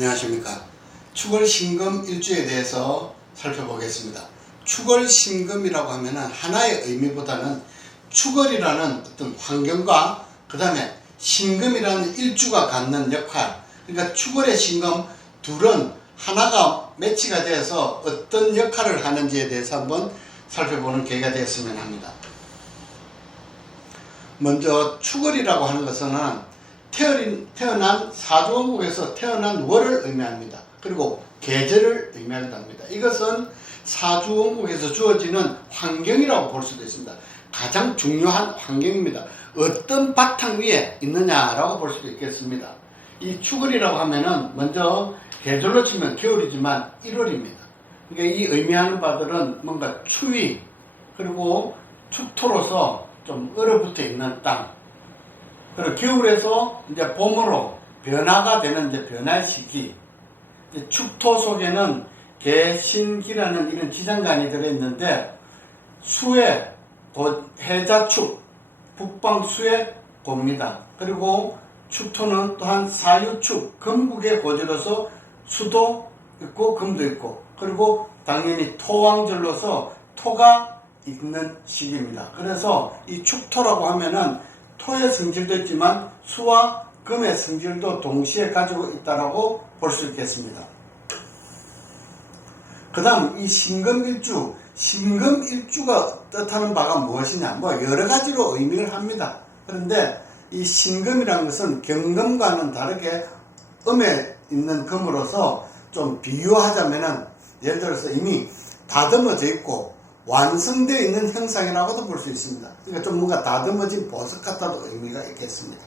안녕하십니까. 축월신금 일주에 대해서 살펴보겠습니다. 축월신금이라고 하면 하나의 의미보다는 축월이라는 어떤 환경과 그 다음에 신금이라는 일주가 갖는 역할, 그러니까 축월의 신금 둘은 하나가 매치가 되어서 어떤 역할을 하는지에 대해서 한번 살펴보는 계기가 되었으면 합니다. 먼저 축월이라고 하는 것은 태어난 사주원국에서 태어난 월을 의미합니다. 그리고 계절을 의미하기도 합니다. 이것은 사주원국에서 주어지는 환경이라고 볼 수도 있습니다. 가장 중요한 환경입니다. 어떤 바탕 위에 있느냐라고 볼 수도 있겠습니다. 이 축월이라고 하면은 먼저 계절로 치면 겨울이지만 1월입니다. 그러니까 이 의미하는 바들은 뭔가 추위, 그리고 축토로서 좀 얼어붙어 있는 땅, 그리고 겨울에서 이제 봄으로 변화가 되는 이제 변화의 시기. 이제 축토 속에는 개신기라는 이런 지장간이 들어있는데, 수의 해자축, 북방수의 고입니다. 그리고 축토는 또한 사유축, 금국의 고지로서 수도 있고 금도 있고, 그리고 당연히 토왕절로서 토가 있는 시기입니다. 그래서 이 축토라고 하면은 토의 성질도 있지만 수와 금의 성질도 동시에 가지고 있다라고 볼 수 있겠습니다. 그 다음 이 신금일주, 신금일주가 뜻하는 바가 무엇이냐, 여러 가지로 의미를 합니다. 그런데 이 신금이라는 것은 경금과는 다르게 음에 있는 금으로서 좀 비유하자면은, 예를 들어서 이미 다듬어져 있고 완성되어 있는 형상이라고도 볼 수 있습니다. 그러니까 좀 뭔가 다듬어진 보석 같다도 의미가 있겠습니다.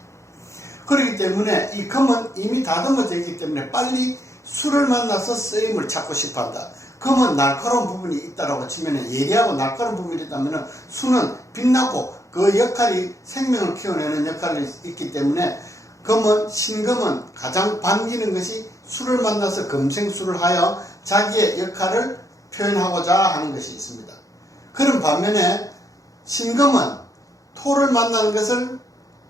그렇기 때문에 이 금은 이미 다듬어져 있기 때문에 빨리 수를 만나서 쓰임을 찾고 싶어 한다. 금은 날카로운 부분이 있다라고 치면, 예리하고 날카로운 부분이 있다면 수는 빛나고 그 역할이 생명을 키워내는 역할이 있기 때문에 신금은 가장 반기는 것이 수를 만나서 금생수를 하여 자기의 역할을 표현하고자 하는 것이 있습니다. 그런 반면에 신금은 토를 만나는 것을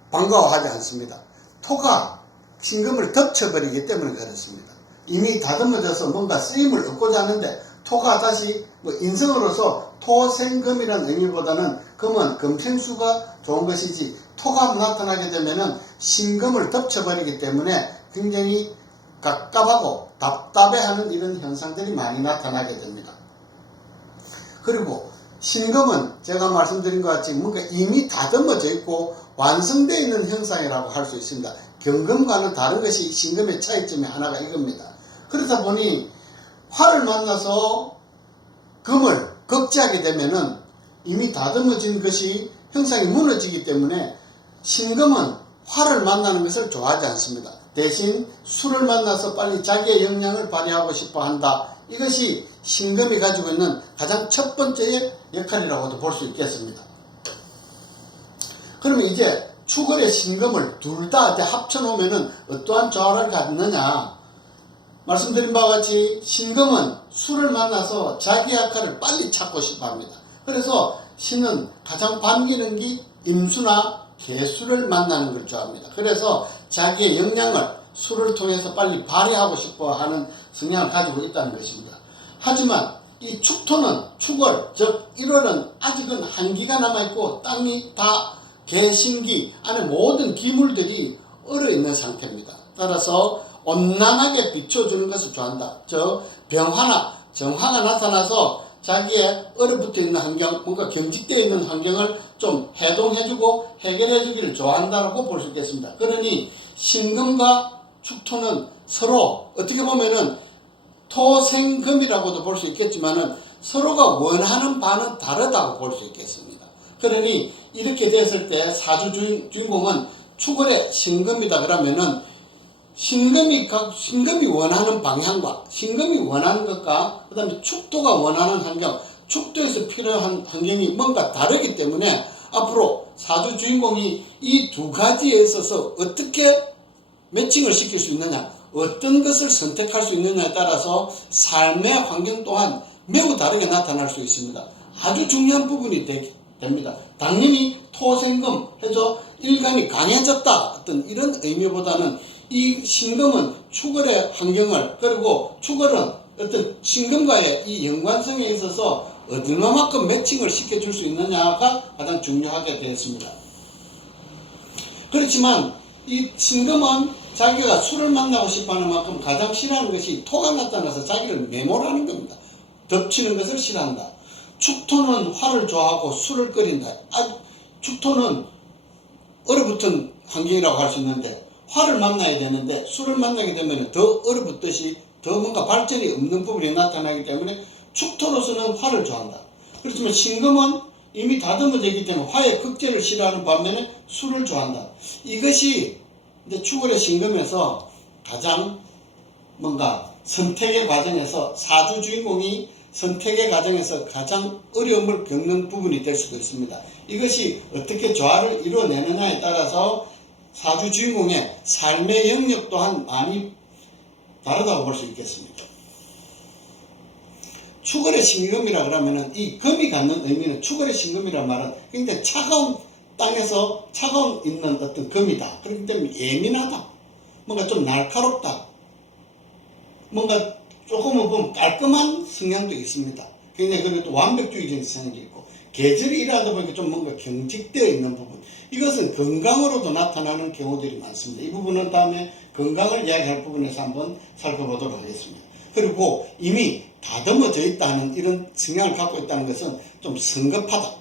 반가워하지 않습니다. 토가 신금을 덮쳐버리기 때문에 그렇습니다. 이미 다듬어져서 뭔가 쓰임을 얻고자 하는데, 토가 다시 인성으로서 토생금이라는 의미보다는 금은 금생수가 좋은 것이지, 토가 나타나게 되면은 신금을 덮쳐버리기 때문에 굉장히 갑갑하고 답답해하는 이런 현상들이 많이 나타나게 됩니다. 그리고 신금은 제가 말씀드린 것 같이 뭔가 이미 다듬어져 있고 완성되어 있는 형상이라고 할 수 있습니다. 경금과는 다른 것이 신금의 차이점의 하나가 이겁니다. 그러다 보니 화를 만나서 금을 겁제하게 되면은 이미 다듬어진 것이 형상이 무너지기 때문에 신금은 화를 만나는 것을 좋아하지 않습니다. 대신 수를 만나서 빨리 자기의 역량을 발휘하고 싶어 한다. 이것이 신금이 가지고 있는 가장 첫 번째의 역할이라고도 볼 수 있겠습니다. 그러면 이제 축월의 신금을 둘 다 합쳐놓으면 어떠한 조화를 갖느냐. 말씀드린 바와 같이 신금은 수를 만나서 자기 역할을 빨리 찾고 싶어 합니다. 그래서 신은 가장 반기는 게 임수나 개수를 만나는 걸 좋아합니다. 그래서 자기의 역량을 수를 통해서 빨리 발휘하고 싶어 하는 성향을 가지고 있다는 것입니다. 하지만 이 축토는 축월, 즉 1월은 아직은 한기가 남아있고 땅이 다 개신기 안에 모든 기물들이 얼어있는 상태입니다. 따라서 온난하게 비춰주는 것을 좋아한다. 즉 병화나 정화가 나타나서 자기의 얼어붙어 있는 환경, 뭔가 경직되어 있는 환경을 좀 해동해주고 해결해주기를 좋아한다고 볼 수 있겠습니다. 그러니 신금과 축토는 서로 어떻게 보면은 토생금이라고도 볼 수 있겠지만은 서로가 원하는 바는 다르다고 볼 수 있겠습니다. 그러니 이렇게 됐을 때 사주 주인공은 축월의 신금이다 그러면은 신금이 원하는 방향과 신금이 원하는 것과 그 다음에 축토가 원하는 환경, 축토에서 필요한 환경이 뭔가 다르기 때문에 앞으로 사주 주인공이 이 두 가지에 있어서 어떻게 매칭을 시킬 수 있느냐, 어떤 것을 선택할 수 있느냐에 따라서 삶의 환경 또한 매우 다르게 나타날 수 있습니다. 아주 중요한 부분이 됩니다. 당연히 토생금 해서 일간이 강해졌다 어떤 이런 의미보다는 이 신금은 축월의 환경을, 그리고 축월은 어떤 신금과의 이 연관성에 있어서 얼마만큼 매칭을 시켜줄 수 있느냐가 가장 중요하게 되었습니다. 그렇지만 이 신금은 자기가 술을 만나고 싶어하는 만큼 가장 싫어하는 것이 토가 나타나서 자기를 매몰하는 겁니다. 덮치는 것을 싫어한다. 축토는 화를 좋아하고 술을 끓인다. 축토는 얼어붙은 환경이라고 할 수 있는데, 화를 만나야 되는데 술을 만나게 되면 더 얼어붙듯이 더 뭔가 발전이 없는 부분이 나타나기 때문에 축토로서는 화를 좋아한다. 그렇지만 신금은 이미 다듬어져 있기 때문에 화의 극제를 싫어하는 반면에 술을 좋아한다. 이것이 이제 축월의 신금에서 가장 뭔가 선택의 과정에서, 사주 주인공이 선택의 과정에서 가장 어려움을 겪는 부분이 될 수도 있습니다. 이것이 어떻게 조화를 이루어내느냐에 따라서 사주 주인공의 삶의 영역 또한 많이 다르다고 볼 수 있겠습니다. 축월의 신금이라 그러면은 이 금이 갖는 의미는, 축월의 신금이란 말은 굉장히 차가운 땅에서 차가운 있는 어떤 금이다. 그렇기 때문에 예민하다. 뭔가 좀 날카롭다. 뭔가 조금은 보면 깔끔한 성향도 있습니다. 굉장히 그리고 또 완벽주의적인 성향도 있고, 계절이 일하다 보니까 좀 뭔가 경직되어 있는 부분. 이것은 건강으로도 나타나는 경우들이 많습니다. 이 부분은 다음에 건강을 이야기할 부분에서 한번 살펴보도록 하겠습니다. 그리고 이미 다듬어져 있다는 이런 성향을 갖고 있다는 것은 좀 성급하다.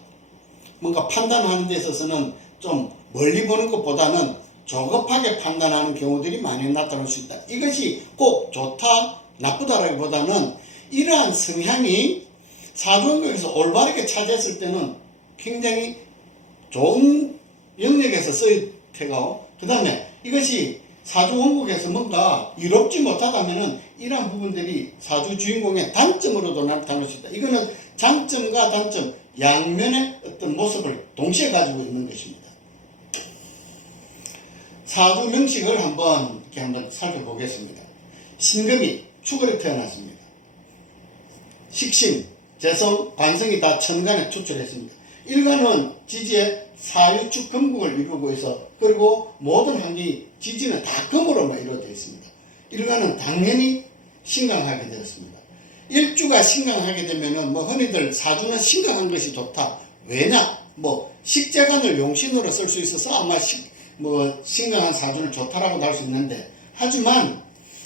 뭔가 판단하는 데 있어서는 좀 멀리 보는 것보다는 조급하게 판단하는 경우들이 많이 나타날 수 있다. 이것이 꼭 좋다, 나쁘다라기보다는 이러한 성향이 사주원국에서 올바르게 차지했을 때는 굉장히 좋은 영역에서 쓰일 테고, 그 다음에 이것이 사주원국에서 뭔가 이롭지 못하다면은 이러한 부분들이 사주 주인공의 단점으로도 나타날 수 있다. 이거는 장점과 단점, 양면의 어떤 모습을 동시에 가지고 있는 것입니다. 사주 명식을 한번 살펴보겠습니다. 신금이 축월에 태어났습니다. 식신, 재성, 관성이 다 천간에 투출했습니다. 일간은 지지에 사유축 금국을 이루고 있어, 그리고 모든 환경이 지지는 다 금으로만 이루어져 있습니다. 일간은 당연히 신강하게 되었습니다. 일주가 신강하게 되면은 흔히들 사주는 신강한 것이 좋다. 왜냐? 식재간을 용신으로 쓸 수 있어서 아마 신강한 사주는 좋다라고도 할 수 있는데, 하지만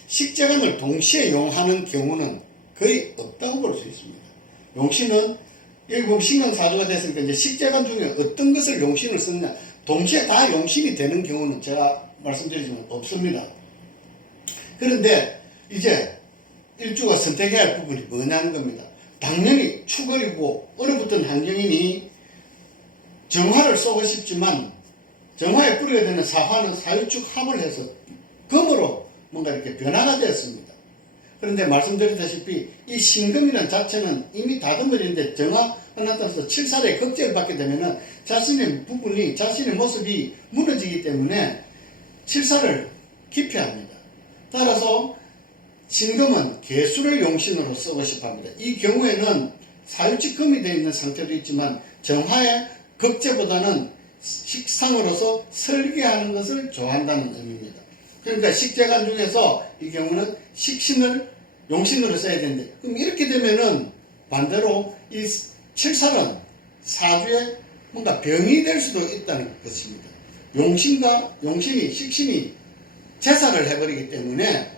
식재간을 동시에 용하는 경우는 거의 없다고 볼 수 있습니다. 용신은 여기 보면 신강 사주가 됐으니까 이제 식재간 중에 어떤 것을 용신을 쓰느냐, 동시에 다 용신이 되는 경우는 제가 말씀드리지만 없습니다. 그런데 이제 일주가 선택해야 할 부분이 뭐냐는 겁니다. 당연히 축월이고 얼어붙은 환경이니 정화를 쏘고 싶지만, 정화에 뿌리가 되는 사화는 사유축 합을 해서 금으로 뭔가 이렇게 변화가 되었습니다. 그런데 말씀드렸다시피 이 신금이라는 자체는 이미 다듬어진데 정화가 나타나서 칠살의 극제를 받게 되면은 자신의 부분이, 자신의 모습이 무너지기 때문에 칠살을 기피합니다. 따라서 신금은 개수를 용신으로 쓰고 싶어 합니다. 이 경우에는 사유축 금이 되어 있는 상태도 있지만 정화의 극제보다는 식상으로서 설계하는 것을 좋아한다는 의미입니다. 그러니까 식재간 중에서 이 경우는 식신을 용신으로 써야 되는데, 그럼 이렇게 되면은 반대로 이 칠살은 사주에 뭔가 병이 될 수도 있다는 것입니다. 용신이, 식신이 제사를 해버리기 때문에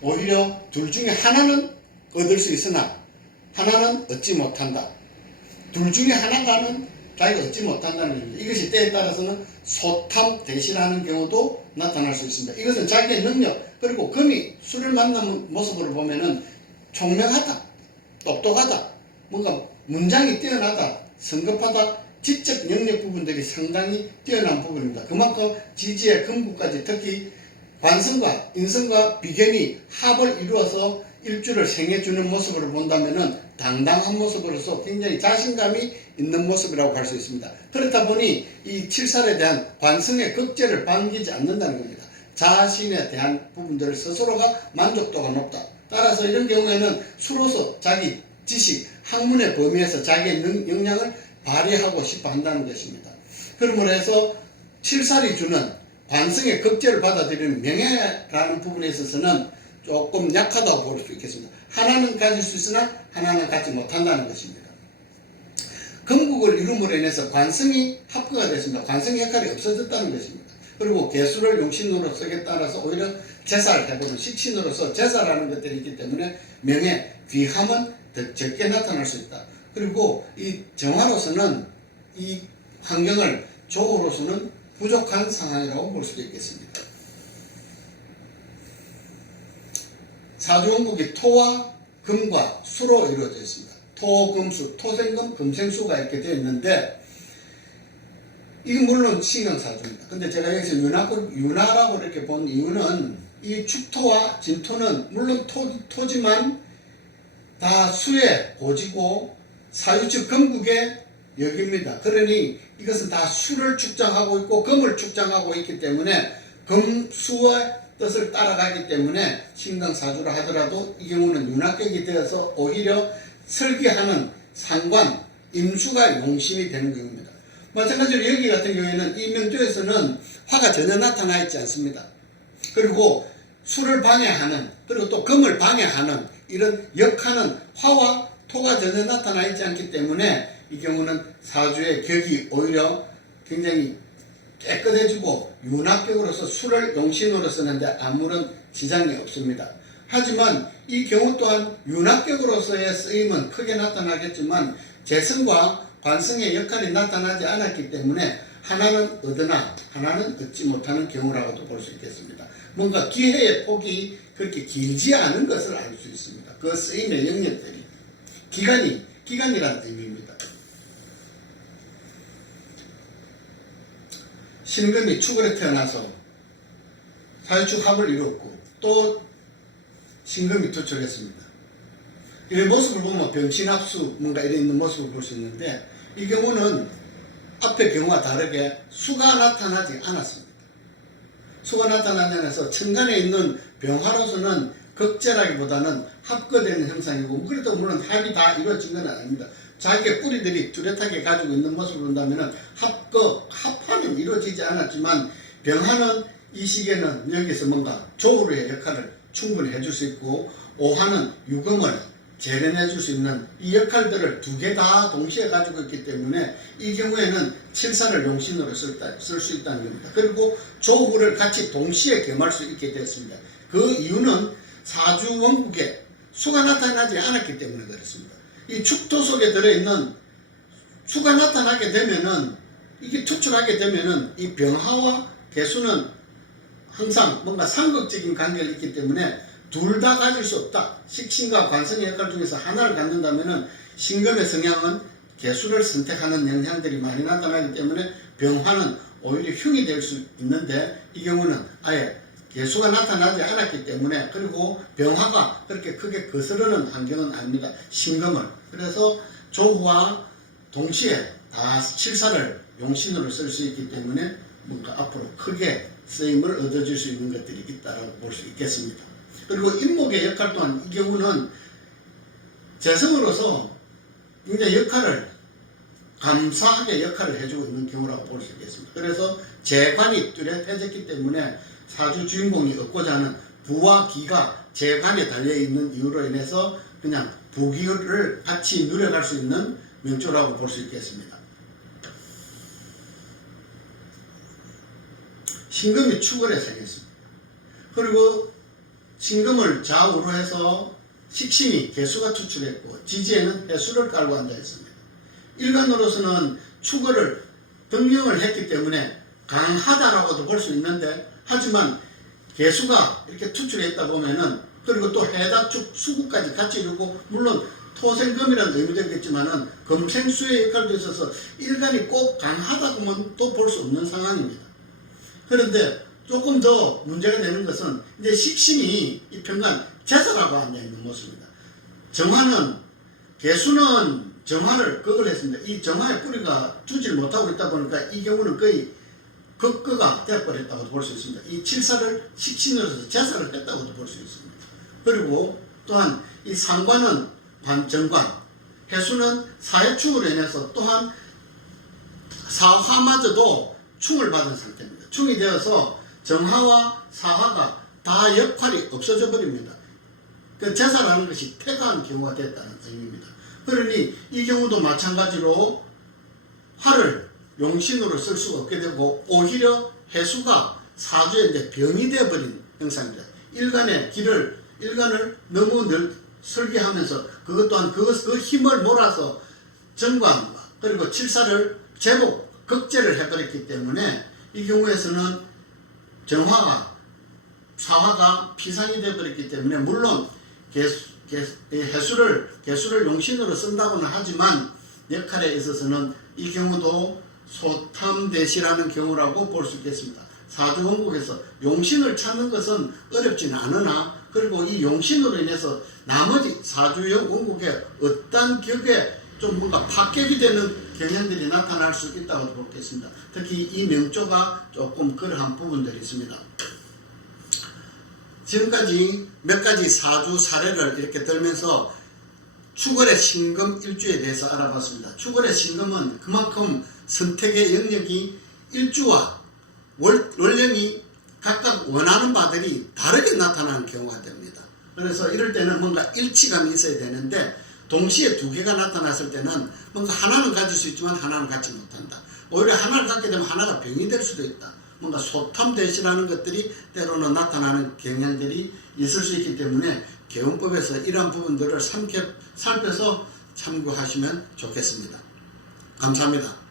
오히려 둘 중에 하나는 얻을 수 있으나 하나는 얻지 못한다. 둘 중에 하나가는 자기가 얻지 못한다는 겁니다. 이것이 때에 따라서는 소탐 대신하는 경우도 나타날 수 있습니다. 이것은 자기의 능력, 그리고 금이 술을 만나는 모습으로 보면은 총명하다, 똑똑하다, 뭔가 문장이 뛰어나다, 성급하다, 지적 영역 부분들이 상당히 뛰어난 부분입니다. 그만큼 지지의 금국까지, 특히 관성과 인성과 비견이 합을 이루어서 일주를 생해주는 모습으로 본다면은 당당한 모습으로서 굉장히 자신감이 있는 모습이라고 할 수 있습니다. 그렇다 보니 이 칠살에 대한 관성의 극제를 반기지 않는다는 겁니다. 자신에 대한 부분들을 스스로가 만족도가 높다. 따라서 이런 경우에는 수로서 자기 지식, 학문의 범위에서 자기의 역량을 발휘하고 싶어 한다는 것입니다. 그러므로 해서 칠살이 주는 관성의 극제를 받아들이는 명예라는 부분에 있어서는 조금 약하다고 볼 수 있겠습니다. 하나는 가질 수 있으나 하나는 갖지 못한다는 것입니다. 건국을 이룸으로 인해서 관성이 합거가 됐습니다. 관성의 역할이 없어졌다는 것입니다. 그리고 개수를 용신으로 쓰기에 따라서 오히려 제사를 해보는 식신으로서 제사라는 것들이 있기 때문에 명예, 귀함은 더 적게 나타날 수 있다. 그리고 이 정화로서는 이 환경을 조우로서는 부족한 상황이라고 볼 수도 있겠습니다. 사주원국이 토와 금과 수로 이루어져 있습니다. 토, 금수, 토생금, 금생수가 이렇게 되어 있는데 이건 물론 신경사주입니다. 근데 제가 여기서 윤화라고 이렇게 본 이유는 이 축토와 진토는 물론 토지만 다 수의 고지고 사유축 금국의 역입니다. 그러니 이것은 다 수를 축장하고 있고 금을 축장하고 있기 때문에 금수의 뜻을 따라가기 때문에 신강사주라 하더라도 이 경우는 윤학격이 되어서 오히려 설계하는 상관, 임수가 용신이 되는 경우입니다. 마찬가지로 여기 같은 경우에는 이 명조에서는 화가 전혀 나타나 있지 않습니다. 그리고 수를 방해하는, 그리고 또 금을 방해하는 이런 역하는 화와 토가 전혀 나타나 있지 않기 때문에 이 경우는 사주의 격이 오히려 굉장히 깨끗해지고 윤학격으로서 수를 용신으로 쓰는데 아무런 지장이 없습니다. 하지만 이 경우 또한 윤학격으로서의 쓰임은 크게 나타나겠지만 재성과 관성의 역할이 나타나지 않았기 때문에 하나는 얻으나 하나는 얻지 못하는 경우라고도 볼 수 있겠습니다. 뭔가 기회의 폭이 그렇게 길지 않은 것을 알 수 있습니다. 그 쓰임의 영역들이 기간이라는 의미입니다. 신금이 축으로 태어나서 사유축 합을 이뤘고 또 신금이 투출했습니다. 이 모습을 보면 병신합수 뭔가 이런 있는 모습을 볼 수 있는데 이 경우는 앞의 경우와 다르게 수가 나타나지 않았습니다. 수가 나타나지 않아서 천간에 있는 병화로서는 극제라기보다는 합거되는 형상이고 그래도 물론 합이 다 이루어진 건 아닙니다. 자기의 뿌리들이 뚜렷하게 가지고 있는 모습을 본다면 합화는 이루어지지 않았지만 병화는 이 시기에는 여기서 뭔가 조우의 역할을 충분히 해줄 수 있고 오화는 유금을 재련해 줄 수 있는 이 역할들을 두 개 다 동시에 가지고 있기 때문에 이 경우에는 칠사를 용신으로 쓸 수 있다는 겁니다. 그리고 조후를 같이 동시에 겸할 수 있게 되었습니다. 그 이유는 사주 원국에 수가 나타나지 않았기 때문에 그렇습니다. 이 축토 속에 들어있는 수가 나타나게 되면은 이게 투출하게 되면은 이 병화와 개수는 항상 뭔가 상극적인 관계가 있기 때문에 둘 다 가질 수 없다. 식신과 관성의 역할 중에서 하나를 갖는다면은 신금의 성향은 개수를 선택하는 영향들이 많이 나타나기 때문에 병화는 오히려 흉이 될 수 있는데 이 경우는 아예 개수가 나타나지 않았기 때문에 그리고 병화가 그렇게 크게 거스르는 환경은 아닙니다. 신금을. 그래서 조후와 동시에 다 칠사를 용신으로 쓸 수 있기 때문에 뭔가 앞으로 크게 쓰임을 얻어줄 수 있는 것들이 있다고 볼 수 있겠습니다. 그리고 인목의 역할 또한 이 경우는 재성으로서 굉장히 역할을 감사하게 역할을 해주고 있는 경우라고 볼 수 있겠습니다. 그래서 재관이 뚜렷해졌기 때문에 사주 주인공이 얻고자 하는 부와 기가 재관에 달려있는 이유로 인해서 그냥 부기를 같이 누려갈 수 있는 명조라고 볼 수 있겠습니다. 신금이 축월에 생겼습니다. 그리고 신금을 좌우로 해서 식신이 개수가 투출했고 지지에는 해수를 깔고 앉아 있습니다. 일간으로서는 축월을 등령을 했기 때문에 강하다라고도 볼 수 있는데 하지만 개수가 이렇게 투출했다 보면은 그리고 또 해닥축 수구까지 같이 이루고 물론 토생금이라는 의미도 있겠지만은 금생수의 역할도 있어서 일간이 꼭 강하다고만 또 볼 수 없는 상황입니다. 그런데 조금 더 문제가 되는 것은 이제 식신이 이 편간 제사라고 앉아있는 모습입니다. 정화는 개수는 정화를 극을 했습니다. 이 정화의 뿌리가 주지를 못하고 있다 보니까 이 경우는 거의 극거가 되어버렸다고 볼 수 있습니다. 이 칠사를 식신으로서 제사를 했다고도 볼 수 있습니다. 그리고 또한 이 상관은 정관, 해수는 사해충으로 인해서 또한 사화마저도 충을 받은 상태입니다. 충이 되어서 정화와 사화가 다 역할이 없어져 버립니다. 그 제사라는 것이 퇴가한 경우가 됐다는 의미입니다. 그러니 이 경우도 마찬가지로 화를 용신으로 쓸 수가 없게 되고 오히려 해수가 사주에 이제 병이 되어버린 형상입니다. 일간을 너무 설계하면서 그것 또한 그 힘을 몰아서 정관 그리고 칠사를 제목 극제를 해버렸기 때문에 이 경우에서는 정화가 사화가 피상이 되어버렸기 때문에 물론 개수를 용신으로 쓴다고는 하지만 역할에 있어서는 이 경우도 소탐대시라는 경우라고 볼 수 있겠습니다. 사주원국에서 용신을 찾는 것은 어렵지는 않으나 그리고 이 용신으로 인해서 나머지 사주형 원국에 어떤 격에 좀 뭔가 파격이 되는 경향들이 나타날 수 있다고 보겠습니다. 특히 이 명조가 조금 그러한 부분들이 있습니다. 지금까지 몇 가지 사주 사례를 이렇게 들면서 축월의 신금 일주에 대해서 알아봤습니다. 축월의 신금은 그만큼 선택의 영역이 일주와 월령이 각각 원하는 바들이 다르게 나타나는 경우가 됩니다. 그래서 이럴 때는 뭔가 일치감이 있어야 되는데 동시에 두 개가 나타났을 때는 뭔가 하나는 가질 수 있지만 하나는 갖지 못한다. 오히려 하나를 갖게 되면 하나가 병이 될 수도 있다. 뭔가 소탐대시라는 것들이 때로는 나타나는 경향들이 있을 수 있기 때문에 개운법에서 이러한 부분들을 살펴서 참고하시면 좋겠습니다. 감사합니다.